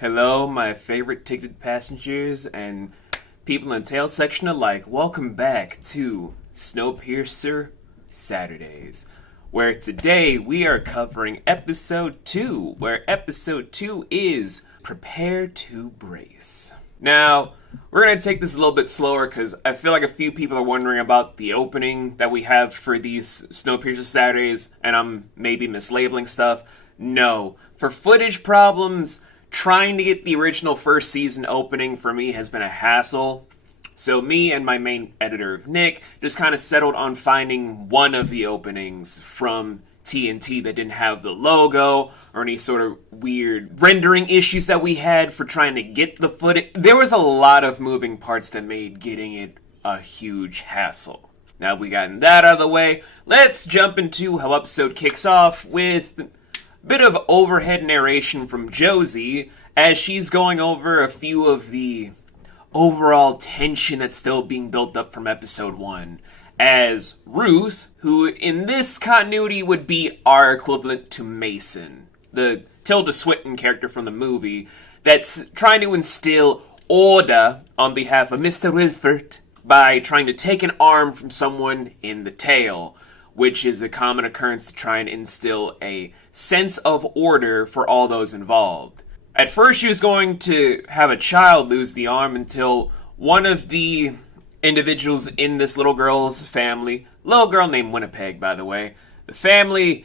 Hello, my favorite ticketed passengers and people in the tail section alike. Welcome back to Snowpiercer Saturdays, where today we are covering episode 2, where episode 2 is Prepare to Brace. Now, we're going to take this a little bit slower because I feel like a few people are wondering about the opening that we have for these Snowpiercer Saturdays, and I'm maybe mislabeling stuff. No. For footage problems, trying to get the original first season opening for me has been a hassle. So me and my main editor, Nick, just kind of settled on finding one of the openings from TNT that didn't have the logo or any sort of weird rendering issues that we had for trying to get the footage. There was a lot of moving parts that made getting it a huge hassle. Now we gotten that out of the way, let's jump into how episode kicks off with bit of overhead narration from Josie as she's going over a few of the overall tension that's still being built up from episode 1. As Ruth, who in this continuity would be our equivalent to Mason, the Tilda Swinton character from the movie, that's trying to instill order on behalf of Mr. Wilford by trying to take an arm from someone in the tail, which is a common occurrence to try and instill a sense of order for all those involved. At first, she was going to have a child lose the arm until one of the individuals in this little girl's family, little girl named Winnipeg, by the way, the family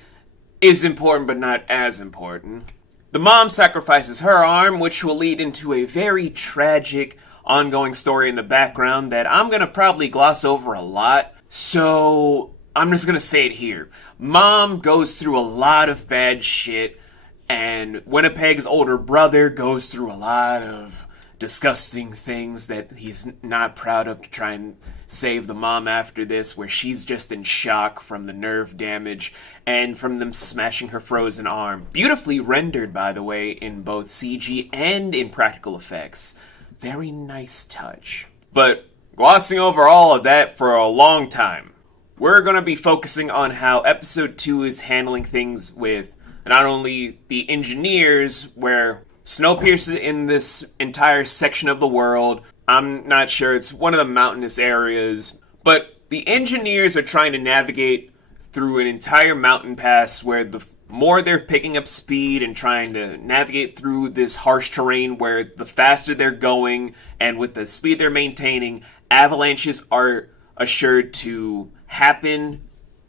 is important but not as important. The mom sacrifices her arm, which will lead into a very tragic ongoing story in the background that I'm going to probably gloss over a lot, so I'm just going to say it here. Mom goes through a lot of bad shit, and Winnipeg's older brother goes through a lot of disgusting things that he's not proud of to try and save the mom after this, where she's just in shock from the nerve damage and from them smashing her frozen arm. Beautifully rendered, by the way, in both CG and in practical effects. Very nice touch. But glossing over all of that for a long time, we're going to be focusing on how episode 2 is handling things with not only the engineers, where Snowpiercer in this entire section of the world, I'm not sure, it's one of the mountainous areas, but the engineers are trying to navigate through an entire mountain pass where the more they're picking up speed and trying to navigate through this harsh terrain, where the faster they're going and with the speed they're maintaining, avalanches are assured to happen,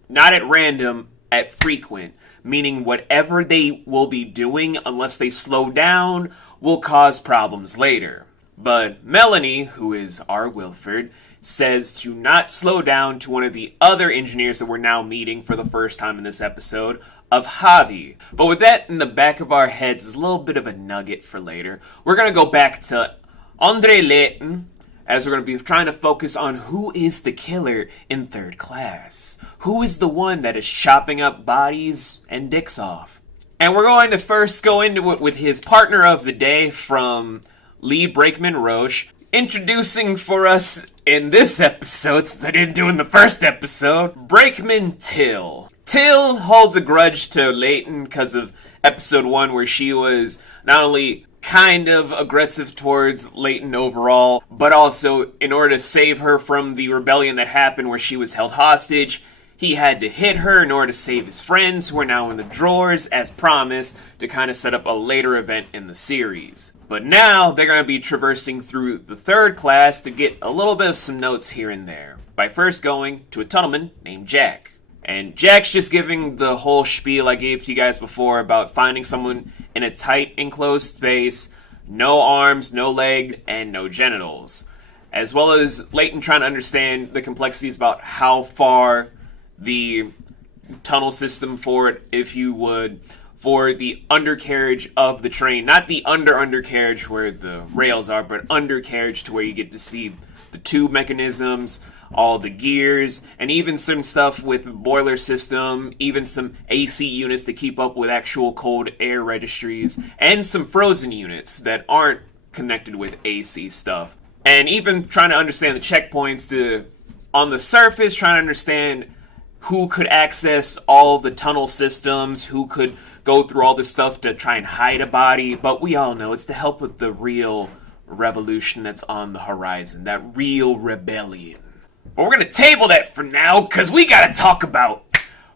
not at random, at frequent, meaning whatever they will be doing, unless they slow down, will cause problems later. But Melanie, who is our Wilford, says to not slow down to one of the other engineers that we're now meeting for the first time in this episode, of Javi. But with that in the back of our heads is a little bit of a nugget for later. We're going to go back to Andre Layton, as we're going to be trying to focus on who is the killer in Third Class. Who is the one that is chopping up bodies and dicks off? And we're going to first go into it with his partner of the day from Lee Brakeman Roche, introducing for us in this episode, since I didn't do in the first episode, Brakeman Till. Till holds a grudge to Layton because of episode 1, where she was not only kind of aggressive towards Layton overall, but also in order to save her from the rebellion that happened where she was held hostage, he had to hit her in order to save his friends, who are now in the drawers, as promised, to kind of set up a later event in the series. But now they're going to be traversing through the Third Class to get a little bit of some notes here and there, by first going to a tunnelman named Jack. And Jack's just giving the whole spiel I gave to you guys before about finding someone in a tight, enclosed space, no arms, no legs, and no genitals. As well as Layton trying to understand the complexities about how far the tunnel system for it, if you would, for the undercarriage of the train. Not the undercarriage where the rails are, but undercarriage to where you get to see the tube mechanisms, all the gears, and even some stuff with the boiler system, even some AC units to keep up with actual cold air registries, and some frozen units that aren't connected with AC stuff. And even trying to understand the checkpoints to, on the surface, trying to understand who could access all the tunnel systems, who could go through all this stuff to try and hide a body, but we all know it's to help with the real revolution that's on the horizon, that real rebellion. But we're gonna table that for now, because we gotta talk about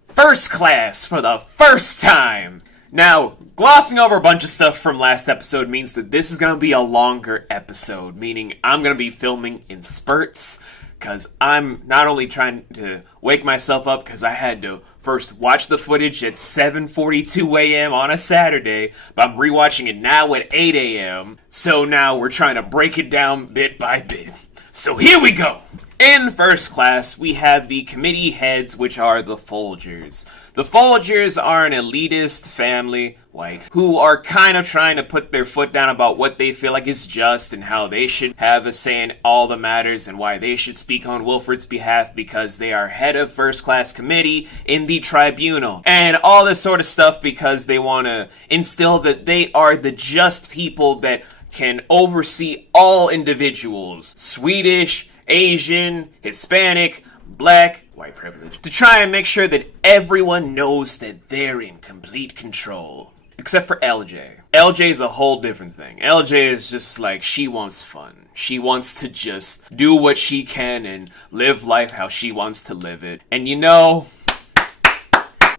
First Class for the first time. Now, glossing over a bunch of stuff from last episode means that this is gonna be a longer episode, meaning I'm gonna be filming in spurts, because I'm not only trying to wake myself up because I had to first watch the footage at 7:42 a.m. on a Saturday, but I'm rewatching it now at 8 a.m. So now we're trying to break it down bit by bit. So here we go! In First Class, we have the committee heads, which are the Folgers. The Folgers are an elitist family, white, who are kind of trying to put their foot down about what they feel like is just and how they should have a say in all the matters and why they should speak on Wilfred's behalf because they are head of First Class committee in the tribunal. And all this sort of stuff because they want to instill that they are the just people that can oversee all individuals. Swedish, Asian, Hispanic, black, white privilege, to try and make sure that everyone knows that they're in complete control. Except for LJ. LJ's a whole different thing. LJ is just like, she wants fun. She wants to just do what she can and live life how she wants to live it. And you know,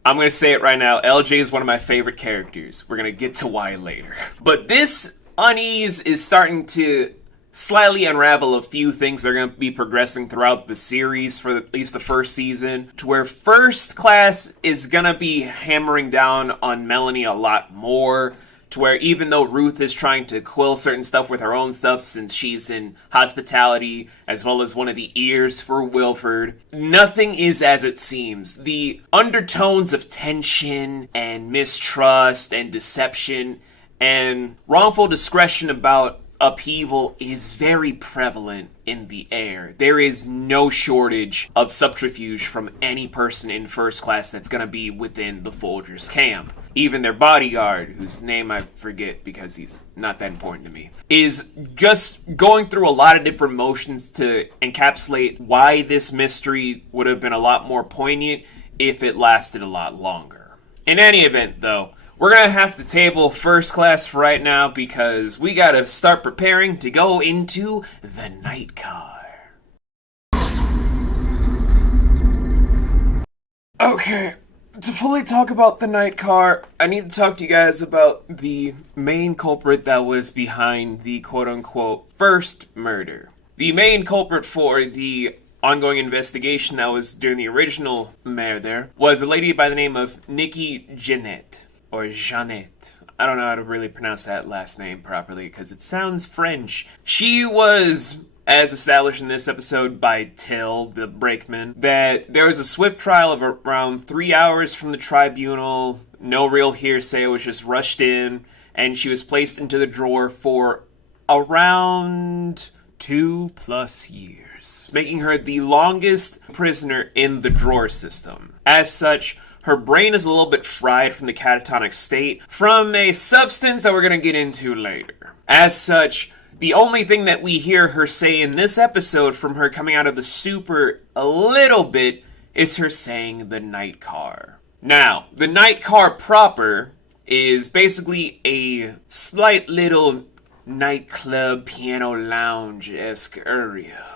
I'm gonna say it right now, LJ is one of my favorite characters. We're gonna get to why later. But this unease is starting to slightly unravel a few things that are going to be progressing throughout the series for at least the first season, to where First Class is going to be hammering down on Melanie a lot more, to where even though Ruth is trying to quill certain stuff with her own stuff since she's in hospitality as well as one of the ears for Wilfred, nothing is as it seems. The undertones of tension and mistrust and deception and wrongful discretion about upheaval is very prevalent in the air. There is no shortage of subterfuge from any person in First Class that's going to be within the Folgers camp. Even their bodyguard, whose name I forget because he's not that important to me, is just going through a lot of different motions to encapsulate why this mystery would have been a lot more poignant if it lasted a lot longer. In any event, though, we're going to have to table First Class for right now because we got to start preparing to go into the night car. Okay, to fully talk about the night car, I need to talk to you guys about the main culprit that was behind the quote-unquote first murder. The main culprit for the ongoing investigation that was during the original mayor there was a lady by the name of Nikki Jeanette. Or Jeannette. I don't know how to really pronounce that last name properly because it sounds French. She was, as established in this episode by Till, the brakeman, that there was a swift trial of around 3 hours from the tribunal. No real hearsay, it was just rushed in, and she was placed into the drawer for around 2+ years, making her the longest prisoner in the drawer system. As such, her brain is a little bit fried from the catatonic state from a substance that we're going to get into later. As such, the only thing that we hear her say in this episode from her coming out of the super a little bit is her saying the night car. Now, the night car proper is basically a slight little nightclub piano lounge-esque area.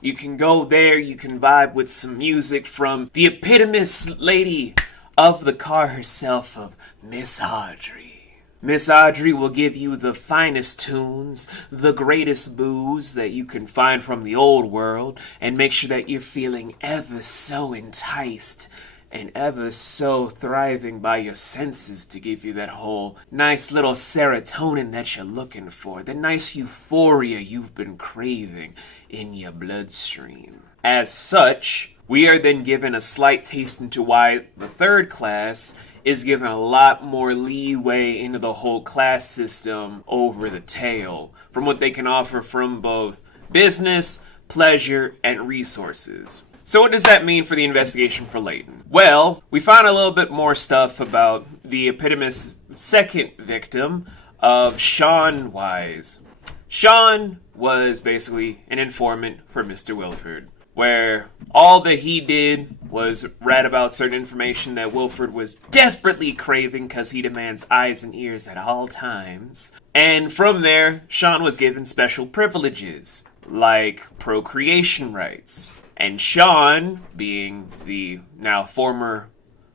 You can go there, you can vibe with some music from the epitomous lady of the car herself, of Miss Audrey. Miss Audrey will give you the finest tunes, the greatest booze that you can find from the old world, and make sure that you're feeling ever so enticed and ever so thriving by your senses to give you that whole nice little serotonin that you're looking for, the nice euphoria you've been craving in your bloodstream. As such, we are then given a slight taste into why the third class is given a lot more leeway into the whole class system over the tail, from what they can offer from both business, pleasure, and resources. So what does that mean for the investigation for Layton? Well, we found a little bit more stuff about the epitomous second victim of Sean Wise. Sean was basically an informant for Mr. Wilfred, where all that he did was read about certain information that Wilfred was desperately craving because he demands eyes and ears at all times. And from there, Sean was given special privileges, like procreation rights. And Sean, being the now former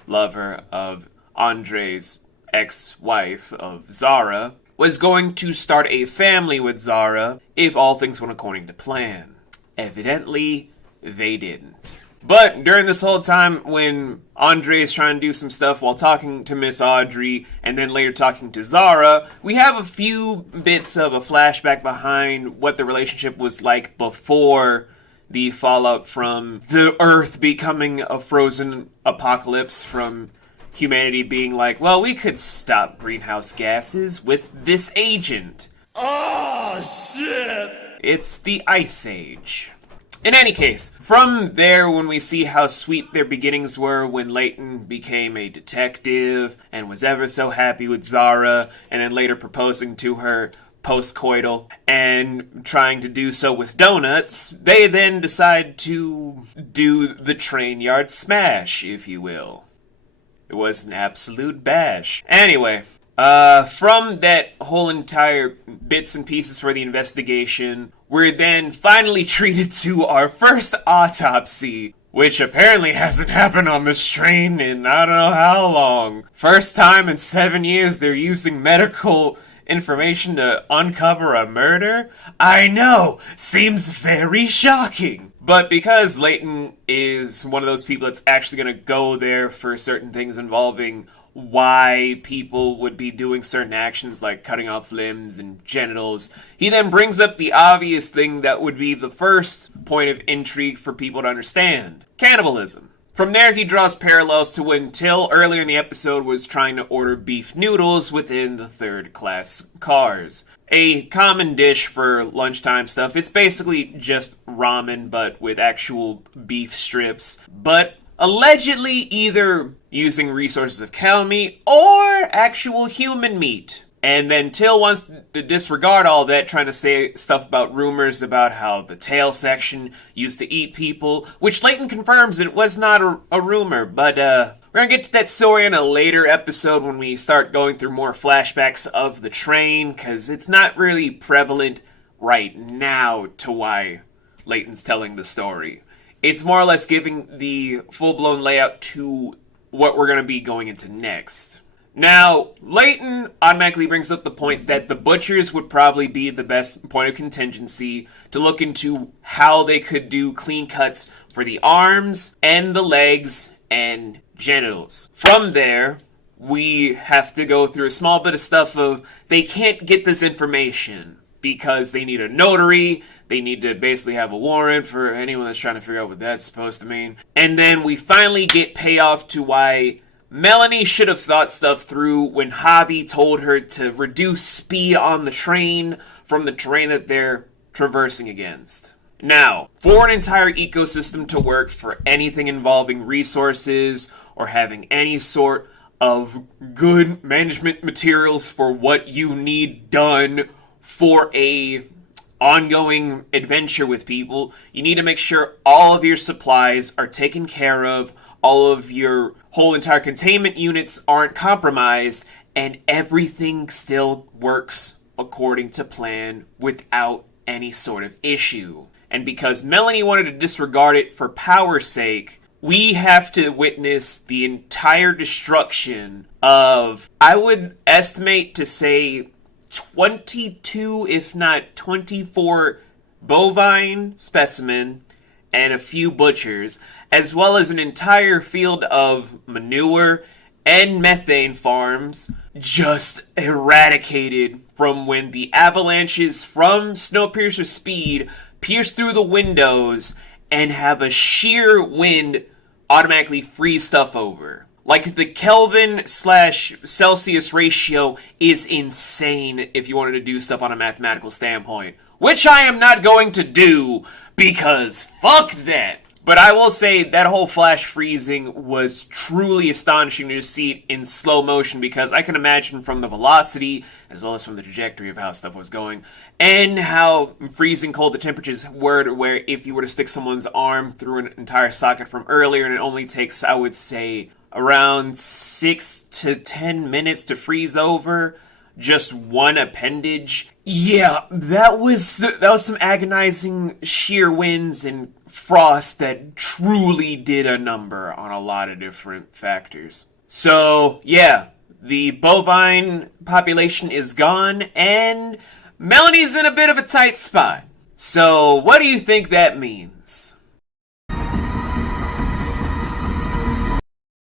lover of Andre's ex-wife of Zara, was going to start a family with Zara if all things went according to plan. Evidently, they didn't. But during this whole time when Andre is trying to do some stuff while talking to Miss Audrey and then later talking to Zara, we have a few bits of a flashback behind what the relationship was like before the fallout from the Earth becoming a frozen apocalypse, from humanity being like, well, we could stop greenhouse gases with this agent. Oh, shit! It's the Ice Age. In any case, from there, when we see how sweet their beginnings were when Layton became a detective and was ever so happy with Zara, and then later proposing to her post-coital and trying to do so with donuts, they then decide to do the train yard smash, if you will. It was an absolute bash. Anyway, from that whole entire bits and pieces for the investigation, we're then finally treated to our first autopsy, which apparently hasn't happened on this train in I don't know how long. First time in 7 years they're using medical information to uncover a murder? I know, seems very shocking. But because Layton is one of those people that's actually going to go there for certain things involving why people would be doing certain actions like cutting off limbs and genitals, he then brings up the obvious thing that would be the first point of intrigue for people to understand: cannibalism. From there, he draws parallels to when Till earlier in the episode was trying to order beef noodles within the third-class cars. A common dish for lunchtime stuff. It's basically just ramen, but with actual beef strips. But allegedly either using resources of cow meat or actual human meat. And then Till wants to disregard all that, trying to say stuff about rumors about how the tail section used to eat people, which Layton confirms it was not a rumor, but we're gonna get to that story in a later episode when we start going through more flashbacks of the train, because it's not really prevalent right now to why Layton's telling the story. It's more or less giving the full-blown layout to what we're gonna be going into next. Now, Layton automatically brings up the point that the butchers would probably be the best point of contingency to look into how they could do clean cuts for the arms and the legs and genitals. From there, we have to go through a small bit of stuff of they can't get this information because they need a notary, they need to basically have a warrant for anyone that's trying to figure out what that's supposed to mean. And then we finally get payoff to why Melanie should have thought stuff through when Javi told her to reduce speed on the train from the terrain that they're traversing against. Now, for an entire ecosystem to work, for anything involving resources or having any sort of good management materials for what you need done for a ongoing adventure with people, you need to make sure all of your supplies are taken care of, all of your whole entire containment units aren't compromised, and everything still works according to plan without any sort of issue. And because Melanie wanted to disregard it for power's sake, we have to witness the entire destruction of, I would estimate to say, 22, if not 24 bovine specimen and a few butchers, as well as an entire field of manure and methane farms just eradicated from when the avalanches from Snowpiercer Speed pierce through the windows and have a sheer wind automatically freeze stuff over. Like, the Kelvin/Celsius ratio is insane if you wanted to do stuff on a mathematical standpoint. Which I am not going to do, because fuck that. But I will say that whole flash freezing was truly astonishing to see it in slow motion, because I can imagine from the velocity as well as from the trajectory of how stuff was going and how freezing cold the temperatures were, to where if you were to stick someone's arm through an entire socket from earlier, and it only takes, I would say, around 6 to 10 minutes to freeze over just one appendage. Yeah, that was some agonizing sheer winds and frost that truly did a number on a lot of different factors. So, yeah, the bovine population is gone, and Melanie's in a bit of a tight spot. So, what do you think that means?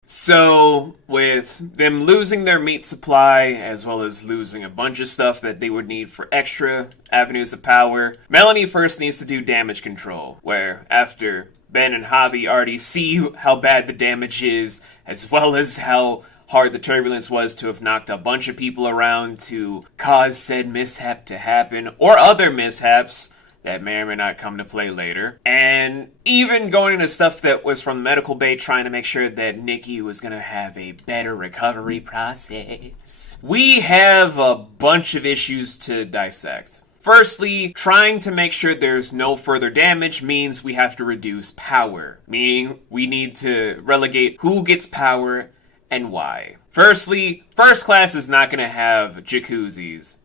So, with them losing their meat supply, as well as losing a bunch of stuff that they would need for extra avenues of power, Melanie first needs to do damage control, where after Ben and Javi already see how bad the damage is, as well as how hard the turbulence was to have knocked a bunch of people around to cause said mishap to happen, or other mishaps that may or may not come to play later. And even going into stuff that was from the medical bay, trying to make sure that Nikki was going to have a better recovery process. We have a bunch of issues to dissect. Firstly, trying to make sure there's no further damage means we have to reduce power, meaning we need to relegate who gets power and why. Firstly, first class is not going to have jacuzzis.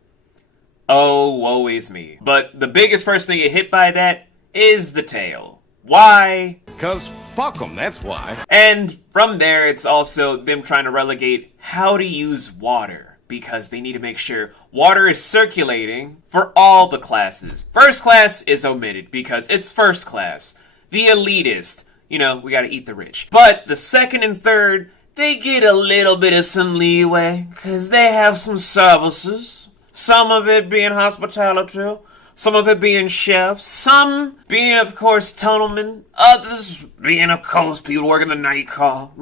Oh, woe is me. But the biggest person to get hit by that is the tail. Why? 'Cause fuck them, that's why. And from there, it's also them trying to relegate how to use water, because they need to make sure water is circulating for all the classes. First class is omitted because it's first class. The elitist, we gotta eat the rich. But the second and third, they get a little bit of some leeway, because they have some services. Some of it being hospitality, some of it being chefs, some being, of course, tunnelmen, others being, of course, people working the night call.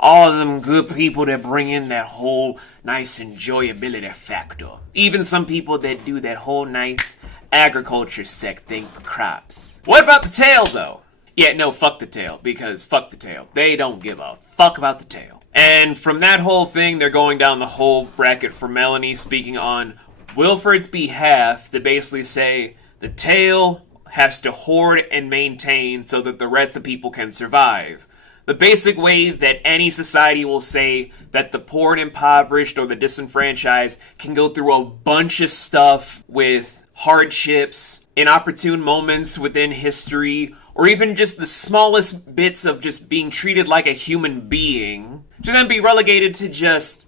All of them good people that bring in that whole nice enjoyability factor. Even some people that do that whole nice agriculture sect thing for crops. What about the tail, though? Yeah, no, fuck the tail, because fuck the tail. They don't give a fuck about the tail. And from that whole thing, they're going down the whole bracket for Melanie, speaking on Wilfred's behalf to basically say the tail has to hoard and maintain so that the rest of the people can survive. The basic way that any society will say that the poor and impoverished or the disenfranchised can go through a bunch of stuff with hardships, inopportune moments within history, or even just the smallest bits of just being treated like a human being, to then be relegated to just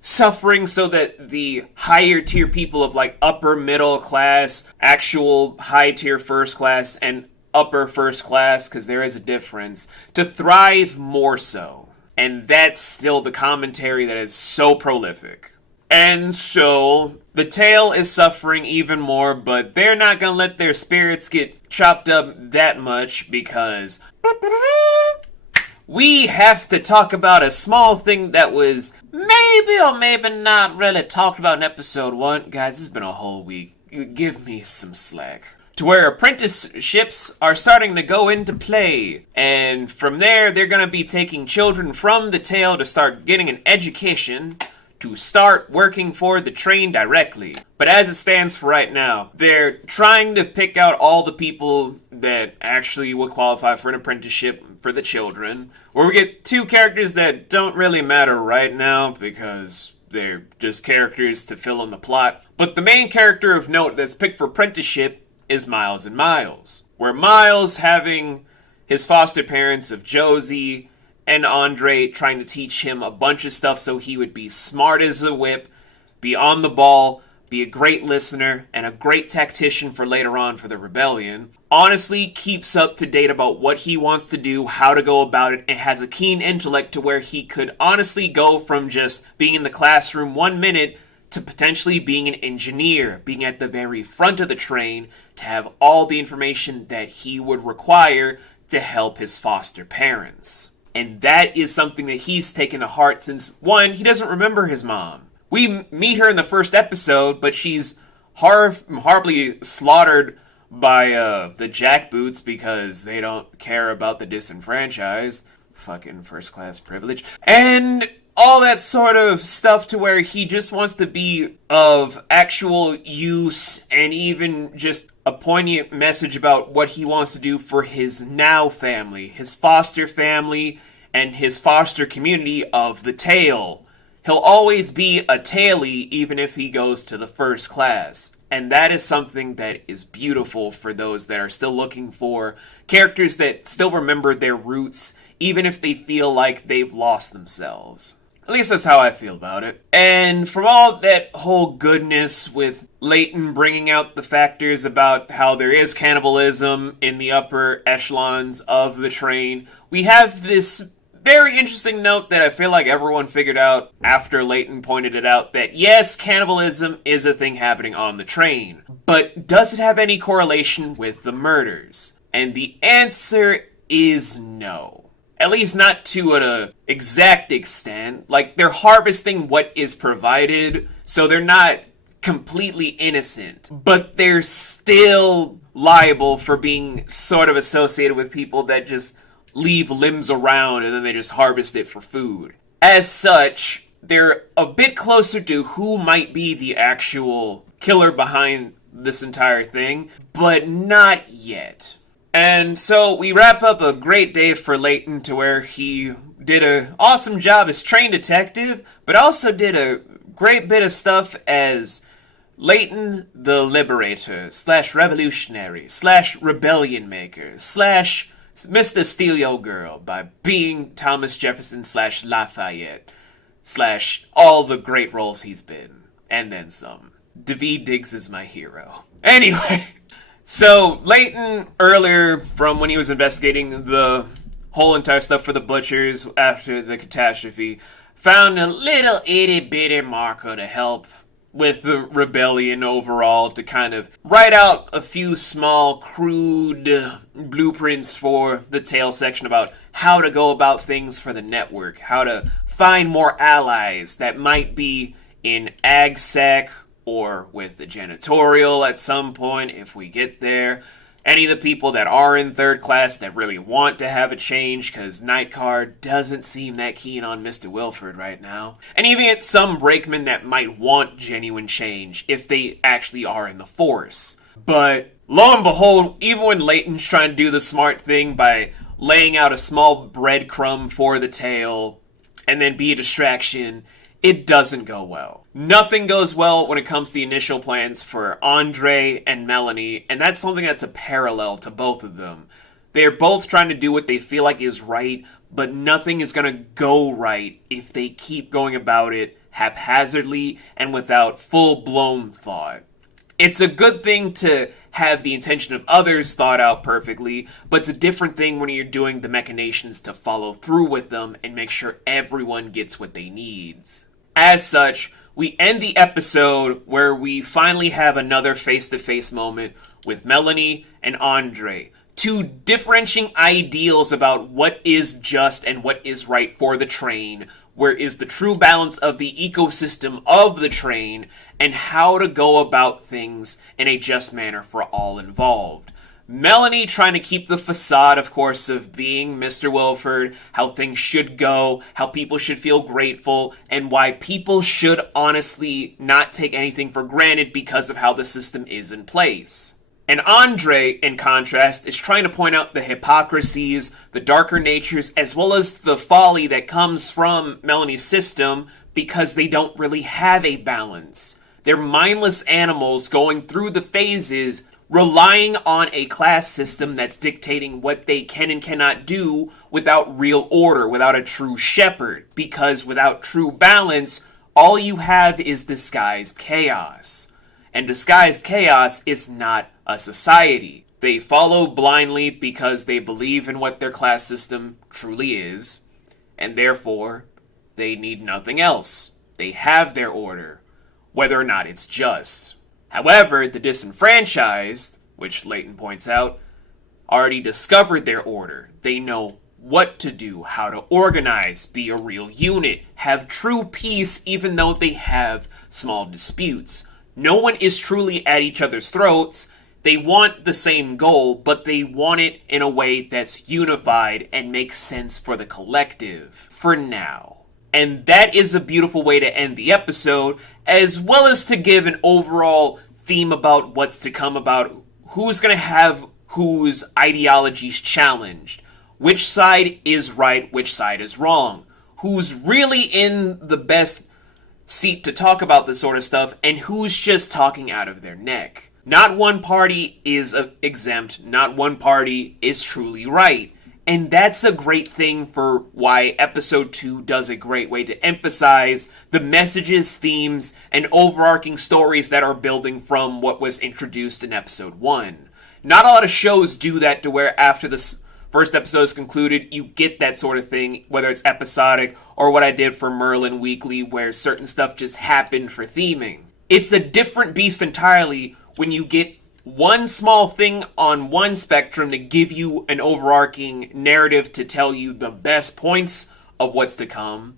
suffering so that the higher tier people of like upper middle class, actual high tier first class, and upper first class, because there is a difference, to thrive more so. And that's still the commentary that is so prolific. And so, the tail is suffering even more, but they're not gonna let their spirits get chopped up that much, because we have to talk about a small thing that was maybe or maybe not really talked about in episode 1. Guys, it's been a whole week. Give me some slack. To where apprenticeships are starting to go into play. And from there, they're going to be taking children from the tail to start getting an education to start working for the train directly. But as it stands for right now, they're trying to pick out all the people that actually would qualify for an apprenticeship for the children, where we get 2 characters that don't really matter right now because they're just characters to fill in the plot. But the main character of note that's picked for apprenticeship is Miles and Miles, where Miles, having his foster parents of Josie and Andre trying to teach him a bunch of stuff so he would be smart as a whip, be on the ball, be a great listener, and a great tactician for later on for the rebellion, honestly keeps up to date about what he wants to do, how to go about it, and has a keen intellect to where he could honestly go from just being in the classroom 1 minute to potentially being an engineer, being at the very front of the train to have all the information that he would require to help his foster parents. And that is something that he's taken to heart since, 1, he doesn't remember his mom. We meet her in the first episode, but she's horribly slaughtered by the jackboots because they don't care about the disenfranchised. Fucking first class privilege. And all that sort of stuff to where he just wants to be of actual use and even just a poignant message about what he wants to do for his now family, his foster family, and his foster community of the tail. He'll always be a tailie even if he goes to the first class. And that is something that is beautiful for those that are still looking for characters that still remember their roots, even if they feel like they've lost themselves. At least that's how I feel about it. And from all that whole goodness with Layton bringing out the factors about how there is cannibalism in the upper echelons of the train, we have this very interesting note that I feel like everyone figured out after Layton pointed it out, that yes, cannibalism is a thing happening on the train, but does it have any correlation with the murders? And the answer is no. At least not to an exact extent. Like, they're harvesting what is provided, so they're not completely innocent. But they're still liable for being sort of associated with people that just leave limbs around and then they just harvest it for food. As such, they're a bit closer to who might be the actual killer behind this entire thing, but not yet. And so we wrap up a great day for Layton to where he did an awesome job as train detective, but also did a great bit of stuff as Layton the Liberator, / Revolutionary, / Rebellion Maker, / Mr. Steal Your Girl by being Thomas Jefferson / Lafayette, / all the great roles he's been, and then some. Daveed Diggs is my hero. Anyway, so Layton, earlier from when he was investigating the whole entire stuff for the Butchers after the catastrophe, found a little itty-bitty marker to help with the rebellion overall, to kind of write out a few small, crude blueprints for the tail section about how to go about things for the network, how to find more allies that might be in AgSec or with the janitorial at some point if we get there. Any of the people that are in third class that really want to have a change, because Nightcar doesn't seem that keen on Mr. Wilford right now. And even at some brakemen that might want genuine change if they actually are in the force. But lo and behold, even when Layton's trying to do the smart thing by laying out a small breadcrumb for the tail and then be a distraction, it doesn't go well. Nothing goes well when it comes to the initial plans for Andre and Melanie, and that's something that's a parallel to both of them. They are both trying to do what they feel like is right, but nothing is going to go right if they keep going about it haphazardly and without full-blown thought. It's a good thing to have the intention of others thought out perfectly, but it's a different thing when you're doing the machinations to follow through with them and make sure everyone gets what they need. As such, we end the episode where we finally have another face-to-face moment with Melanie and Andre, two differentiating ideals about what is just and what is right for the train, where is the true balance of the ecosystem of the train, and how to go about things in a just manner for all involved. Melanie trying to keep the facade, of course, of being Mr. Wilford, how things should go, how people should feel grateful, and why people should honestly not take anything for granted because of how the system is in place. And Andre, in contrast, is trying to point out the hypocrisies, the darker natures, as well as the folly that comes from Melanie's system because they don't really have a balance. They're mindless animals going through the phases, relying on a class system that's dictating what they can and cannot do without real order, without a true shepherd. Because without true balance, all you have is disguised chaos. And disguised chaos is not a society. They follow blindly because they believe in what their class system truly is, and therefore, they need nothing else. They have their order, whether or not it's just. However, the disenfranchised, which Layton points out, already discovered their order. They know what to do, how to organize, be a real unit, have true peace even though they have small disputes. No one is truly at each other's throats. They want the same goal, but they want it in a way that's unified and makes sense for the collective, for now. And that is a beautiful way to end the episode, as well as to give an overall theme about what's to come, about who's going to have whose ideologies challenged, which side is right, which side is wrong, who's really in the best seat to talk about this sort of stuff, and who's just talking out of their neck. Not one party is exempt, not one party is truly right. And that's a great thing for why episode 2 does a great way to emphasize the messages, themes, and overarching stories that are building from what was introduced in episode 1. Not a lot of shows do that, to where after the first episode is concluded, you get that sort of thing, whether it's episodic or what I did for Merlin Weekly, where certain stuff just happened for theming. It's a different beast entirely when you get one small thing on one spectrum to give you an overarching narrative to tell you the best points of what's to come,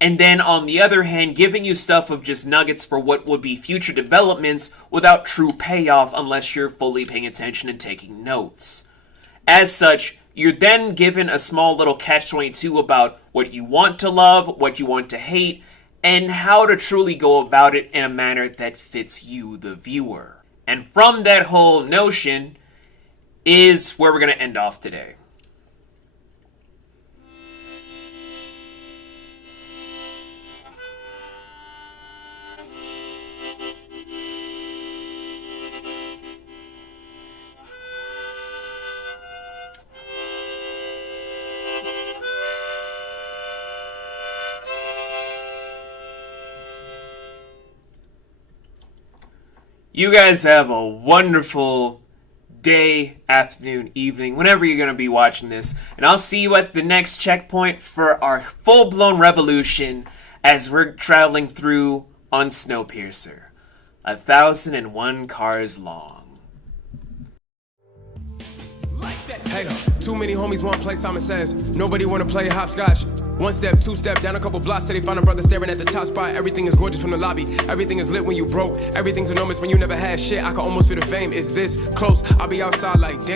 and then on the other hand, giving you stuff of just nuggets for what would be future developments without true payoff unless you're fully paying attention and taking notes. As such, you're then given a small little catch-22 about what you want to love, what you want to hate, and how to truly go about it in a manner that fits you, the viewer. And from that whole notion is where we're going to end off today. You guys have a wonderful day, afternoon, evening, whenever you're going to be watching this. And I'll see you at the next checkpoint for our full-blown revolution as we're traveling through on Snowpiercer. 1,001 cars long. Hey, too many homies want to play Simon Says. Nobody want to play hopscotch. One step, two step, down a couple blocks till they find a brother staring at the top spot. Everything is gorgeous from the lobby. Everything is lit when you broke. Everything's enormous when you never had shit. I can almost feel the fame. Is this close? I'll be outside like damn.